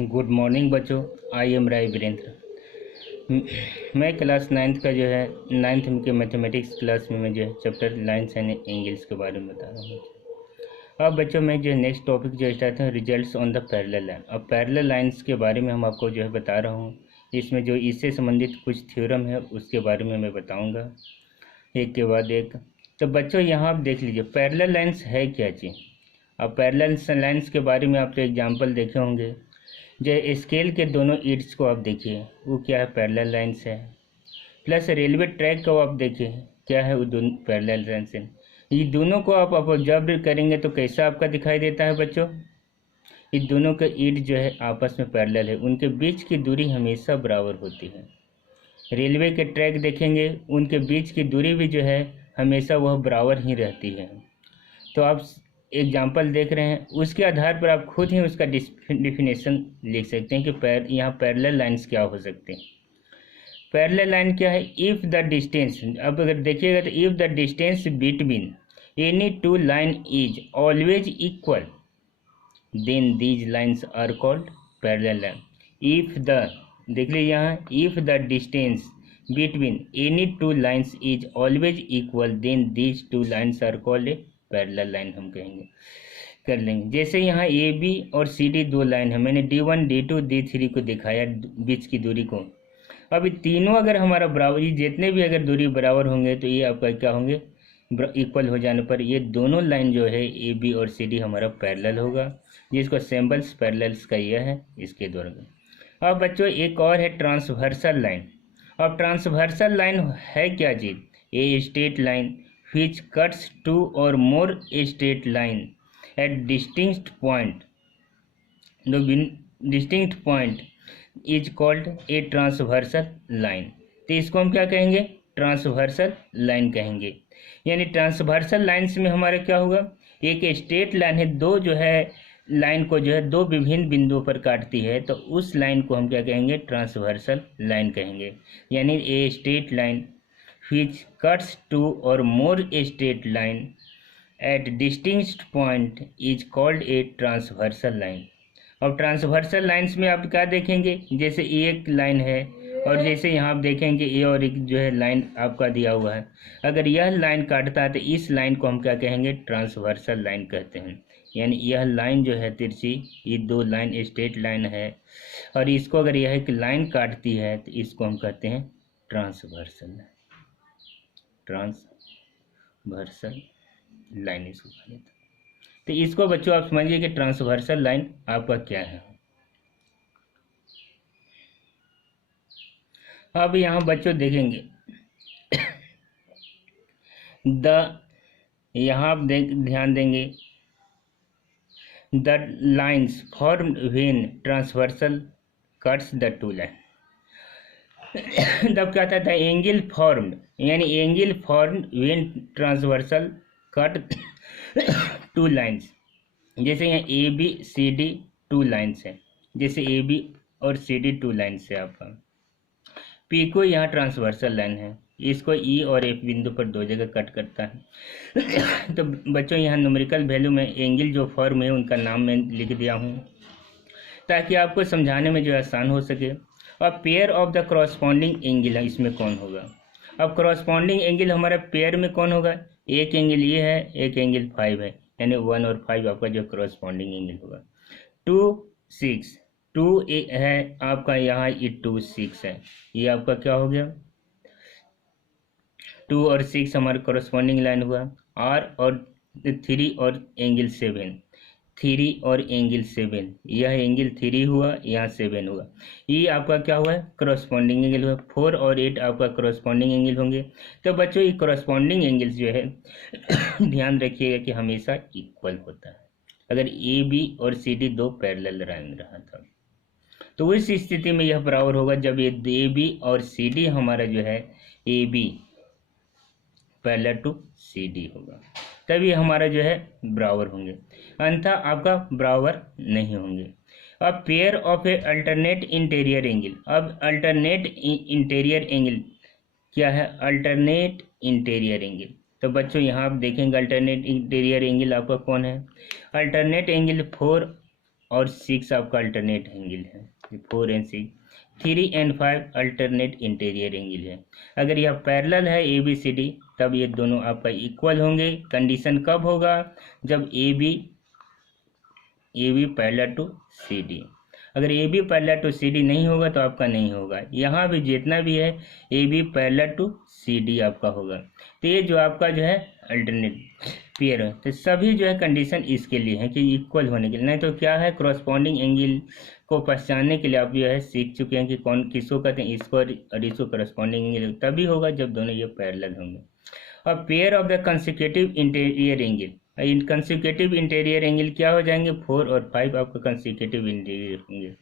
Good morning बच्चों। I am राय वीरेंद्र। मैं class ninth का जो है नाइन्थ के मैथमेटिक्स क्लास में मैं जो है चैप्टर लाइन्स एंड एंगल्स के बारे में बता रहा हूँ। अब बच्चों मैं जो नेक्स्ट टॉपिक जो स्टार्ट है results on the parallel line. अब पैरेलल लाइन्स के बारे में हम आपको जो है बता रहा हूँ। इसमें जो इससे संबंधित कुछ थ्योरम है उसके बारे में मैं बताऊँगा एक के बाद एक। तो बच्चों यहाँ आप देख लीजिए पैरेलल लाइन्स है क्या चीज़। अब पैरेलल लाइन्स के बारे में आप तो एग्जाम्पल देखे होंगे। जो स्केल के दोनों ईड्स को आप देखिए वो क्या है, पैरेलल लाइन्स है। प्लस रेलवे ट्रैक को आप देखिए क्या है, वो दोनों पैरेलल लाइन्स है। ये दोनों को आप ऑब्जर्व करेंगे तो कैसा आपका दिखाई देता है बच्चों, ये दोनों के ईड जो है आपस में पैरेलल है, उनके बीच की दूरी हमेशा बराबर होती है। रेलवे के ट्रैक देखेंगे उनके बीच की दूरी भी जो है हमेशा वह बराबर ही रहती है। तो आप एग्जाम्पल देख रहे हैं, उसके आधार पर आप खुद ही उसका डिफिनेशन लिख सकते हैं कि यहाँ पैरेलल लाइंस क्या हो सकते हैं। पैरेलल लाइन क्या है, इफ़ द डिस्टेंस, अब अगर देखिएगा तो if the distance between any two line is always equal then these lines are called parallel line. If the, देख लीजिए यहाँ, if the distance between any two lines is always equal then these two lines are called a parallel line हम कहेंगे, कर लेंगे। जैसे यहाँ A B और सी डी दो लाइन है, मैंने D1 D2 D3 को दिखाया बीच की दूरी को। अब तीनों अगर हमारा बराबर, ये जितने भी अगर दूरी बराबर होंगे तो ये आपका क्या होंगे, इक्वल हो जाने पर ये दोनों लाइन जो है ए बी और सी डी हमारा पैरेलल होगा, जिसको सिंबल्स पैरेलल्स का यह है इसके द्वारा। अब बच्चों एक और है ट्रांसवर्सल लाइन। अब ट्रांसवर्सल लाइन है क्या चीज़, a straight line which cuts two or more straight line at distinct point. The distinct point is called a transversal line. तो इसको हम क्या कहेंगे, ट्रांसवर्सल लाइन कहेंगे। यानी ट्रांसवर्सल लाइन्स में हमारे क्या होगा, एक स्ट्रेट लाइन है, दो जो है लाइन को जो है दो विभिन्न बिंदुओं पर काटती है, तो उस लाइन को हम क्या कहेंगे, ट्रांसवर्सल लाइन कहेंगे। यानी ए straight line which cuts two or more straight line at distinct point is called a transversal line. अब ट्रांसवर्सल लाइन्स में आप क्या देखेंगे, जैसे एक लाइन है और जैसे यहाँ आप देखेंगे ए और एक जो है लाइन आपका दिया हुआ है, अगर यह लाइन काटता है तो इस लाइन को हम क्या कहेंगे, ट्रांसवर्सल लाइन कहते हैं। यानी यह लाइन जो है तिरछी, ये दो लाइन स्ट्रेट लाइन है और इसको अगर यह एक लाइन काटती है तो इसको हम कहते हैं ट्रांसवर्सल लाइन, ट्रांसवर्सल लाइन इसको कहा जाता है। तो इसको बच्चों आप समझिए कि ट्रांसवर्सल लाइन आपका क्या है। अब यहाँ बच्चों देखेंगे यहाँ आप ध्यान देंगे, the lines form when transversal cuts the two line. तब क्या था एंगल फॉर्म्ड, यानी angle formed when transversal cut two lines. जैसे यहाँ A B C D two lines है, जैसे ए बी और सी डी टू लाइंस है आपका। पी को यहाँ ट्रांसवर्सल लाइन है, इसको ई और एफ बिंदु पर दो जगह कट करता है। तो बच्चों यहाँ न्यूमेरिकल वैल्यू में एंगल जो फॉर्म है उनका नाम मैं लिख दिया हूँ ताकि आपको समझाने में जो आसान हो सके। अब pair of the corresponding angle है, इसमें कौन होगा। अब करस्पॉन्डिंग एंगल हमारा पेयर में कौन होगा, एक एंगल ये है, एक एंगल 5 है, यानी 1 और 5 आपका जो करस्पॉन्डिंग एंगल होगा। 2 6 2 है आपका, यहाँ ये 2 6 है, ये आपका क्या हो गया 2 और 6 हमारा करस्पॉन्डिंग लाइन हुआ। आर और 3 और एंगल 7, 3 और एंगल 7, यह एंगल 3 हुआ, यहाँ 7 हुआ, ये आपका क्या हुआ है करस्पॉन्डिंग एंगल हुआ। 4 और 8 आपका करस्पॉन्डिंग एंगल होंगे। तो बच्चों ये करस्पॉन्डिंग एंगल्स जो है ध्यान रखिएगा कि हमेशा इक्वल होता है। अगर ए बी और सी डी दो पैरेलल लाइन रहा था तो उस स्थिति में यह बराबर होगा जब ये ए बी और सी डी हमारा जो है A B parallel to C D होगा, तभी हमारा जो है बराबर होंगे, अन्यथा आपका बराबर नहीं होंगे। अब pair of A alternate interior angle. अब अल्टरनेट इंटीरियर एंगल क्या है, अल्टरनेट इंटीरियर एंगल। तो बच्चों यहाँ आप देखेंगे अल्टरनेट इंटीरियर एंगल आपका कौन है, अल्टरनेट एंगल 4 और 6 आपका अल्टरनेट एंगल है, 4 and 6, 3 and 5 alternate interior angle है। अगर यह पैरेलल है ए बी सी डी तब ये दोनों आपका इक्वल होंगे। कंडीशन कब होगा? जब A B parallel to C D. अगर A B parallel to C D नहीं होगा तो आपका नहीं होगा। यहाँ भी जितना भी है A B parallel to C D आपका होगा। तो ये जो आपका जो है अल्टरनेट पेयर है, तो सभी जो है कंडीशन इसके लिए है कि इक्वल होने के लिए। नहीं तो क्या है, क्रॉसपॉन्डिंग एंगल को पहचानने के लिए आप जो है सीख चुके हैं कि कौन किसको कहते हैं, इसको और इसको क्रॉसपॉन्डिंग एंगल तभी होगा जब दोनों ये पैरेलल होंगे। अब pair of the consecutive interior angle, in consecutive interior angle क्या हो जाएंगे, 4 और 5 आपका कंसेक्यूटिव इंटीरियर एंगल,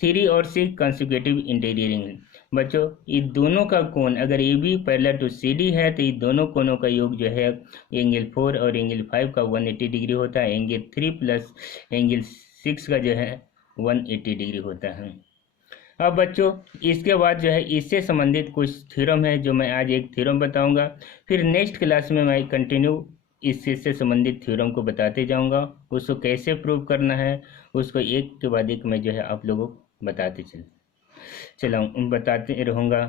3 और 6 कंसेक्यूटिव इंटीरियर एंगल। बच्चों ये दोनों का कोण अगर A B parallel to C D है तो ये दोनों कोणों का योग जो है एंगल 4 और एंगल 5 का 180 डिग्री होता है। एंगल 3 प्लस एंगल 6 का जो है 180 डिग्री होता है। अब बच्चों इसके बाद जो है इससे संबंधित कुछ थ्योरम है जो मैं आज एक थ्योरम बताऊंगा, फिर नेक्स्ट क्लास में मैं कंटिन्यू इससे संबंधित थ्योरम को बताते जाऊंगा, उसको कैसे प्रूव करना है उसको एक के बाद एक मैं जो है आप लोगों को बताते रहूँगा।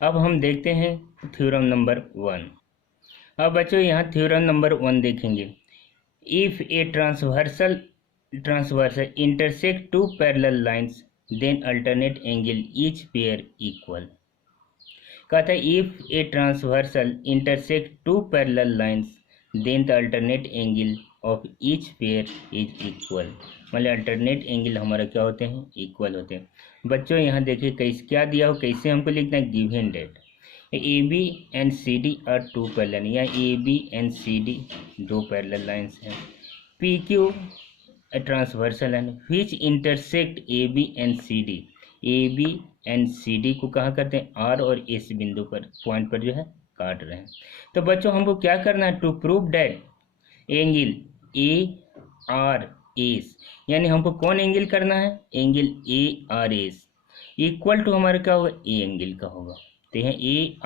अब हम देखते हैं थ्योरम नंबर 1। अब बच्चों यहाँ थ्योरम नंबर 1 देखेंगे। If a transversal intersect two parallel lines then alternate angle each pair equal. कहता है if a transversal intersect two parallel lines then the alternate angle of each pair is equal. मतलब alternate angle हमारा क्या होते हैं, equal होते हैं। बच्चों यहाँ देखिए कैसे क्या दिया हो, कैसे हमको लिखना है, given that A B and C D are two parallel, या A B and C D दो पैरेलल लाइन्स हैं। P Q transversal line which intersect A B and C D, A B and C D को कहाँ करते हैं, are और S बिंदु पर पॉइंट पर जो है काट रहे हैं। तो बच्चों हमको क्या करना है, to prove that angle A R S, यानी हमको कौन एंगल करना है, angle A R S equal to हमारा क्या होगा, ए एंगल का होगा। तो यहाँ A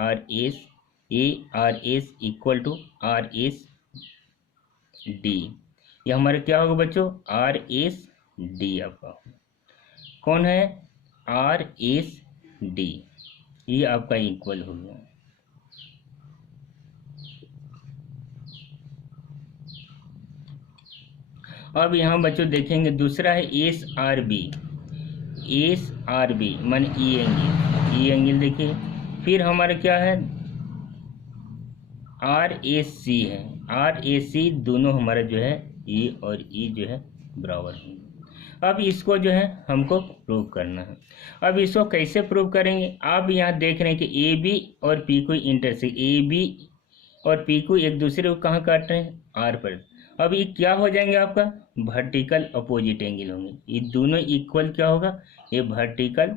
R S equal to R S D, ये हमारा क्या होगा बच्चों, आर एस डी आपका कौन है, आर एस डी, ये आपका इक्वल हो गया। अब यहाँ बच्चों देखेंगे दूसरा है एस आर बी मान ई एंगल देखिए। फिर हमारा क्या है, आर ए सी है, आर ए सी दोनों हमारा जो है ई और ई जो है बराबर है। अब इसको जो है हमको प्रूव करना है। अब इसको कैसे प्रूव करेंगे, आप यहाँ देख रहे हैं कि ए बी और पी को इंटरसेक्ट, ए बी और पी को एक दूसरे को कहाँ काट रहे हैं, आर पर। अब ये क्या हो जाएंगे आपका, वर्टिकल अपोजिट एंगल होंगे, ये दोनों इक्वल क्या होगा, ये वर्टिकल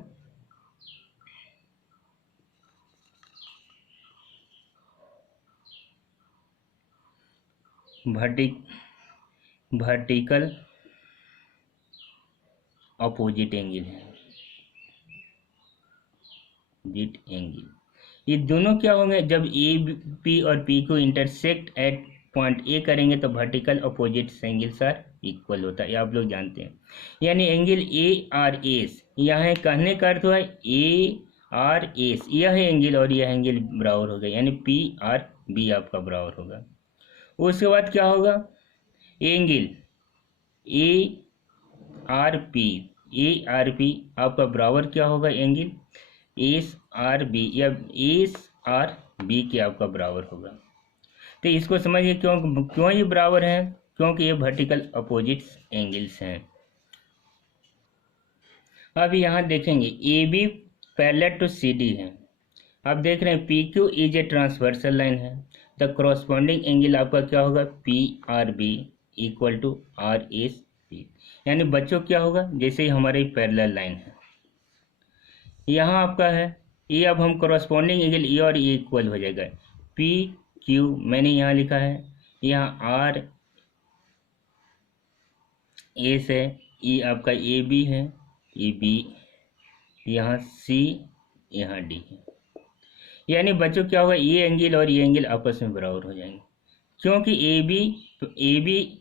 अपोजिट एंगल है, जिट एंगल। ये दोनों क्या होंगे, जब ए पी और पी को इंटरसेक्ट एट पॉइंट ए करेंगे तो vertical opposite angles are equal होता है, ये आप लोग जानते हैं। यानी एंगल ए आर एस, यहाँ कहने का अर्थ हुआ ए आर एस, यह एंगल और यह एंगल बराबर होगा, यानी पी आर बी आपका बराबर होगा। उसके बाद क्या होगा, एंगल ए आर पी आपका बराबर क्या होगा, एंगल एस आर बी या एस आर बी के आपका बराबर होगा। तो इसको समझिए क्यों ये बराबर हैं, क्योंकि ये वर्टिकल अपोजिट एंगल्स हैं। अब यहाँ देखेंगे A B parallel to C D है। आप देख रहे हैं P Q is a transversal line है, द कॉरस्पॉन्डिंग एंगल आपका क्या होगा, P R B equal to R S B. यानी बच्चों क्या होगा, जैसे ही हमारी पैरेलल लाइन है, यहाँ आपका है ये, अब हम कॉरस्पॉन्डिंग एंगल ए और ए इक्वल हो जाएगा, पी क्यू मैंने यहाँ लिखा है, यहाँ आर एस है, ई आपका ए बी है, ए बी, यहाँ सी, यहाँ डी है। यानी बच्चों क्या होगा, ये एंगल और ये एंगल आपस में बराबर हो जाएंगे, क्योंकि ए बी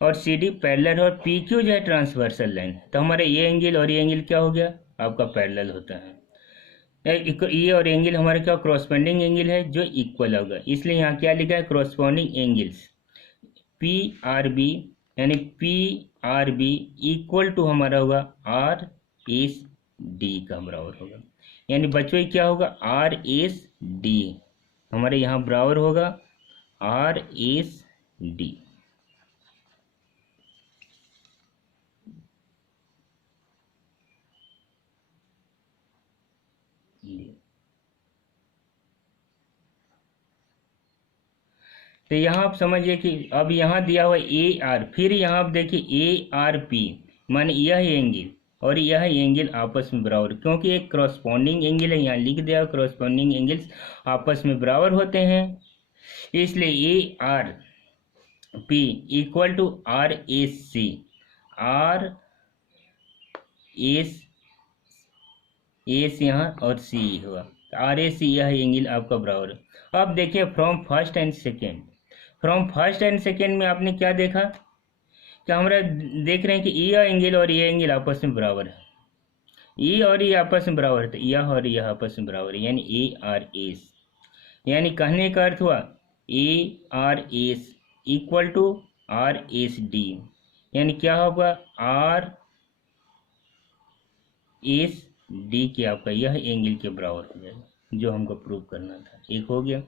और सी डी पैरेलल और पी क्यू जो है ट्रांसवर्सल लाइन। तो हमारे ये एंगल और ये एंगल क्या हो गया आपका पैरेलल होता है। ये और एंगल हमारे क्या क्रॉसपेंडिंग एंगल है जो इक्वल होगा, इसलिए यहाँ क्या लिखा है corresponding angles P R B, यानी P R B equal to हमारा होगा आर एस डी का बराबर होगा। यानी बच्चों ये क्या होगा आर एस डी, हमारे यहाँ बराबर होगा आर एस डी। तो यहाँ आप समझिए कि अब यहाँ दिया हुआ ए आर, फिर यहाँ आप देखिए ए आर पी, माने यह एंगल और यह एंगल आपस में बराबर, क्योंकि एक क्रॉसपोंडिंग एंगल है, यहाँ लिख दिया क्रॉसपोंडिंग एंगल्स आपस में बराबर होते हैं, इसलिए A R P equal to R S C, R S S यहाँ और सी हुआ, आर एस सी यह एंगल आपका बराबर है। अब देखिए from first and second, from first and second में आपने क्या देखा कि हमारा देख रहे हैं कि यह एंगल और ये एंगल आपस में बराबर है, ये और ये आपस में बराबर है, तो यह और यह आपस में बराबर है, यानी ए आर एस, यानी कहने का अर्थ हुआ A R S equal to R S D, यानी क्या होगा आर एस डी के आपका यह एंगल के बराबर हो जाएगा, जो हमको प्रूव करना था। एक हो गया।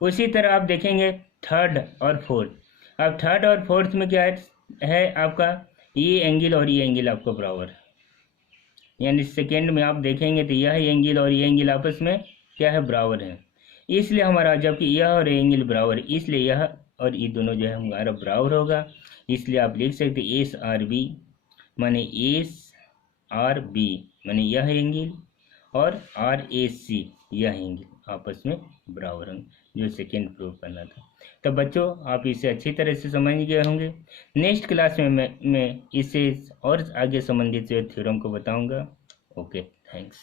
उसी तरह आप देखेंगे थर्ड और फोर्थ, अब थर्ड और फोर्थ में क्या है आपका ये एंगल और ये एंगल आपको बराबर है, यानी सेकेंड में आप देखेंगे तो यह एंगल और ये एंगल आपस में क्या है बराबर है, इसलिए हमारा जबकि यह और एंगल बराबर है, इसलिए यह और ये दोनों जो है हमारा बराबर होगा, इसलिए आप लिख सकते एस आर बी माने एस आर बी माने यह एंगल और आर ए सी यह एंगल आपस में बराबर होंगे, जो सेकेंड प्रूव करना था। तो बच्चों आप इसे अच्छी तरह से समझ गए होंगे। नेक्स्ट क्लास में मैं इससे और आगे संबंधित थ्योरम को बताऊंगा। Okay, thanks.